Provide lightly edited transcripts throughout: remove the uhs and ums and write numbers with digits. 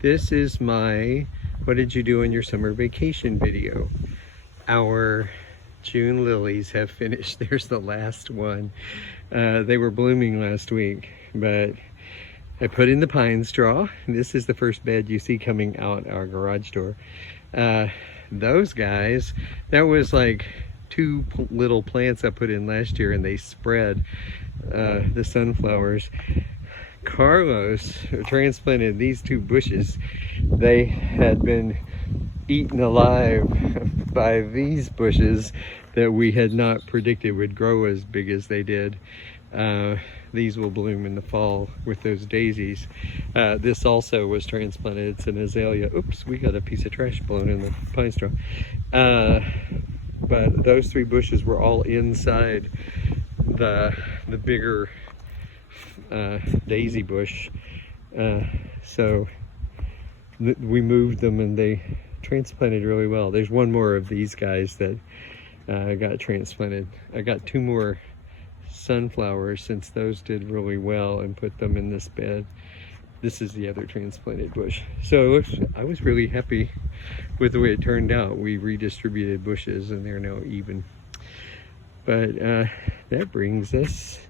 This is my what did you do on your summer vacation video. Our June lilies have finished. There's the last one. They were blooming last week, but I put in the pine straw. This is the first bed you see coming out our garage door. Those guys, that was like two little plants I put in last year, and they spread the sunflowers. Carlos transplanted these two bushes. They had been eaten alive by these bushes that we had not predicted would grow as big as they did. These will bloom in the fall with those daisies. This also was transplanted. It's an azalea. Oops, we got a piece of trash blown in the pine straw. But those three bushes were all inside the bigger daisy bush. So we moved them and they transplanted really well. There's one more of these guys that got transplanted. I got two more sunflowers since those did really well and put them in this bed. This is the other transplanted bush. So I was really happy with the way it turned out. We redistributed bushes and they're now even. But that brings us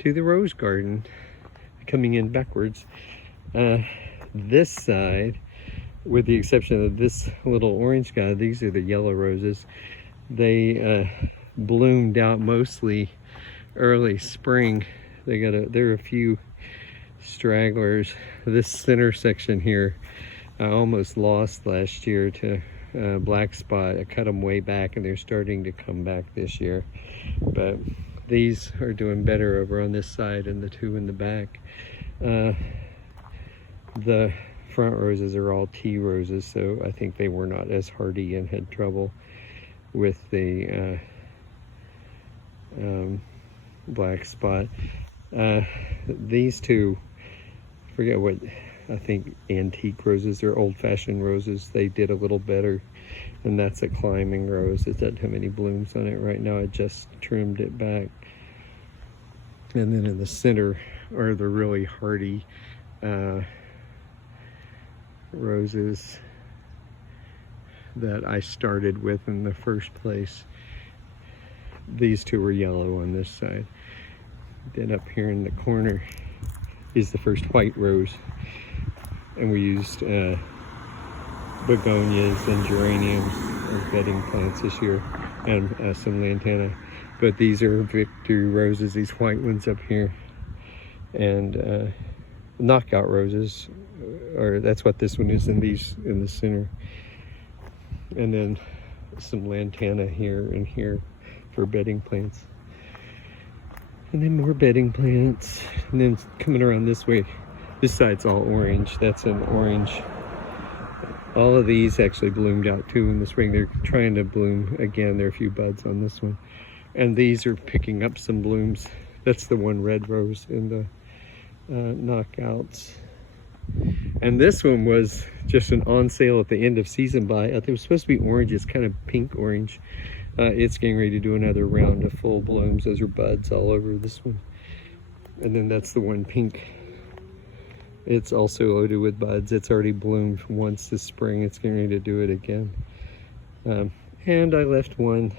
to the rose garden, coming in backwards. This side, with the exception of this little orange guy, these are the yellow roses. They bloomed out mostly early spring. There are a few stragglers. This center section here I almost lost last year to black spot. I cut them way back and they're starting to come back this year, but these are doing better over on this side and the two in the back. The front roses are all tea roses, so I think they were not as hardy and had trouble with the black spot. These two, I forget what, I think antique roses or old-fashioned roses, they did a little better. And that's a climbing rose. It doesn't have any blooms on it right now. I just trimmed it back. And then in the center are the really hardy roses that I started with in the first place. These two were yellow on this side. Then up here in the corner is the first white rose. And we used begonias and geraniums as bedding plants this year, and some lantana. But these are victory roses, these white ones up here, and knockout roses, or that's what this one is, in these in the center. And then some lantana here and here for bedding plants. And then more bedding plants. And then coming around this way, this side's all orange. That's an orange. All of these actually bloomed out too in the spring. They're trying to bloom again. There are a few buds on this one. And these are picking up some blooms. That's the one red rose in the knockouts. And this one was just an on sale at the end of season buy. It was supposed to be orange. It's kind of pink orange. It's getting ready to do another round of full blooms. Those are buds all over this one. And then that's the one pink. It's also loaded with buds. It's already bloomed once this spring. It's getting ready to do it again. And I left one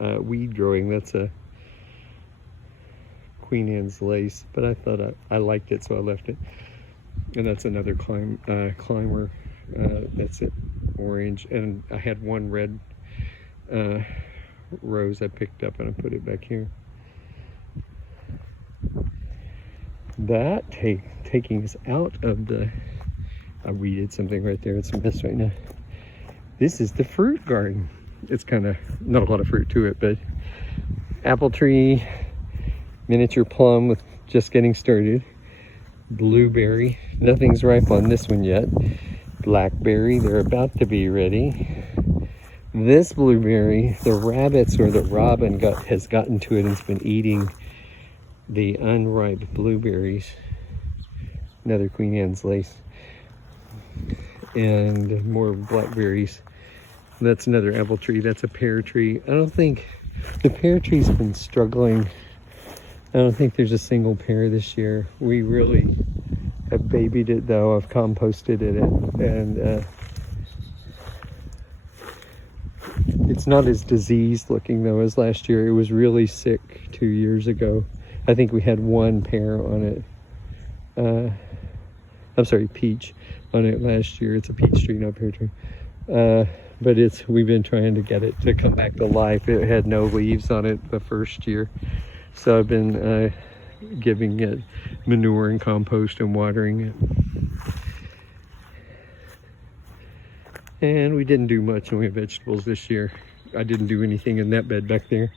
weed growing. That's a Queen Anne's lace, but I thought I liked it, so I left it. And that's another climber. That's it, orange. And I had one red rose I picked up and I put it back here. That taking us out of the, I weeded something right there. It's a mess right now. This is the fruit garden. It's kind of not a lot of fruit to it, but apple tree, miniature plum with just getting started, blueberry, nothing's ripe on this one yet, blackberry, they're about to be ready. This blueberry, the rabbits or the robin has gotten to it and it's been eating the unripe blueberries. Another Queen Anne's lace. And more blackberries. That's another apple tree. That's a pear tree. I don't think the pear tree's been struggling. I don't think there's a single pear this year. We really I've babied it though. I've composted it, and it's not as diseased looking though as last year. It was really sick 2 years ago. I think we had one pear on it. I'm sorry, peach on it last year. It's a peach tree, not pear tree. But we've been trying to get it to come back to life. It had no leaves on it the first year. So I've been giving it manure and compost and watering it. And we didn't do much on vegetables this year. I didn't do anything in that bed back there.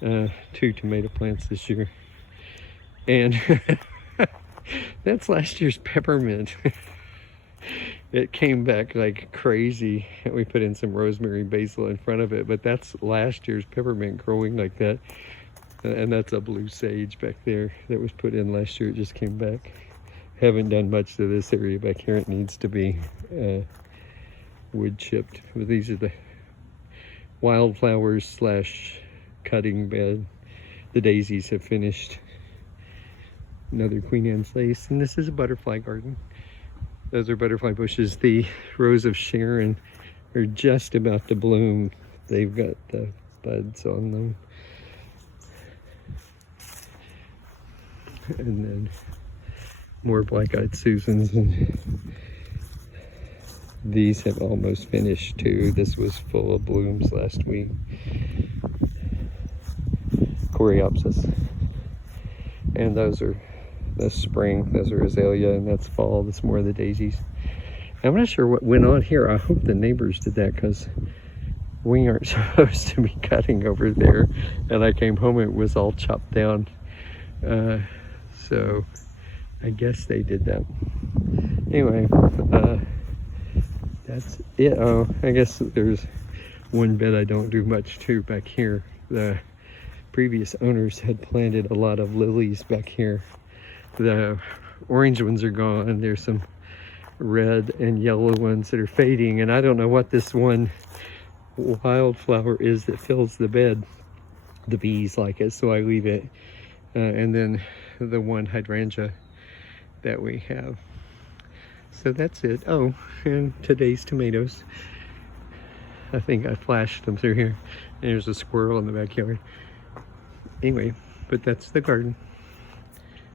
2 tomato plants this year. And that's last year's peppermint. It came back like crazy. We put in some rosemary and basil in front of it, but that's last year's peppermint growing like that. And that's a blue sage back there that was put in last year. It just came back. Haven't done much to this area back here. It needs to be wood chipped. But these are the wildflowers / cutting bed. The daisies have finished. Another Queen Anne's lace, and this is a butterfly garden. Those are butterfly bushes. The Rose of Sharon are just about to bloom. They've got the buds on them. And then more black-eyed Susans, and these have almost finished too. This was full of blooms last week. Coreopsis. And those are the spring. Those are azalea, and that's fall. That's more of the daisies. I'm not sure what went on here. I hope the neighbors did that, because we aren't supposed to be cutting over there. And I came home, it was all chopped down. So I guess they did that. Anyway, that's it. Oh, I guess there's one bed I don't do much to back here. The previous owners had planted a lot of lilies back here. The orange ones are gone. There's some red and yellow ones that are fading, and I don't know what this one wildflower is that fills the bed. The bees like it, so I leave it. And then the one hydrangea that we have. So that's it. Oh, and today's tomatoes. I think I flashed them through here. There's a squirrel in the backyard. Anyway, but that's the garden.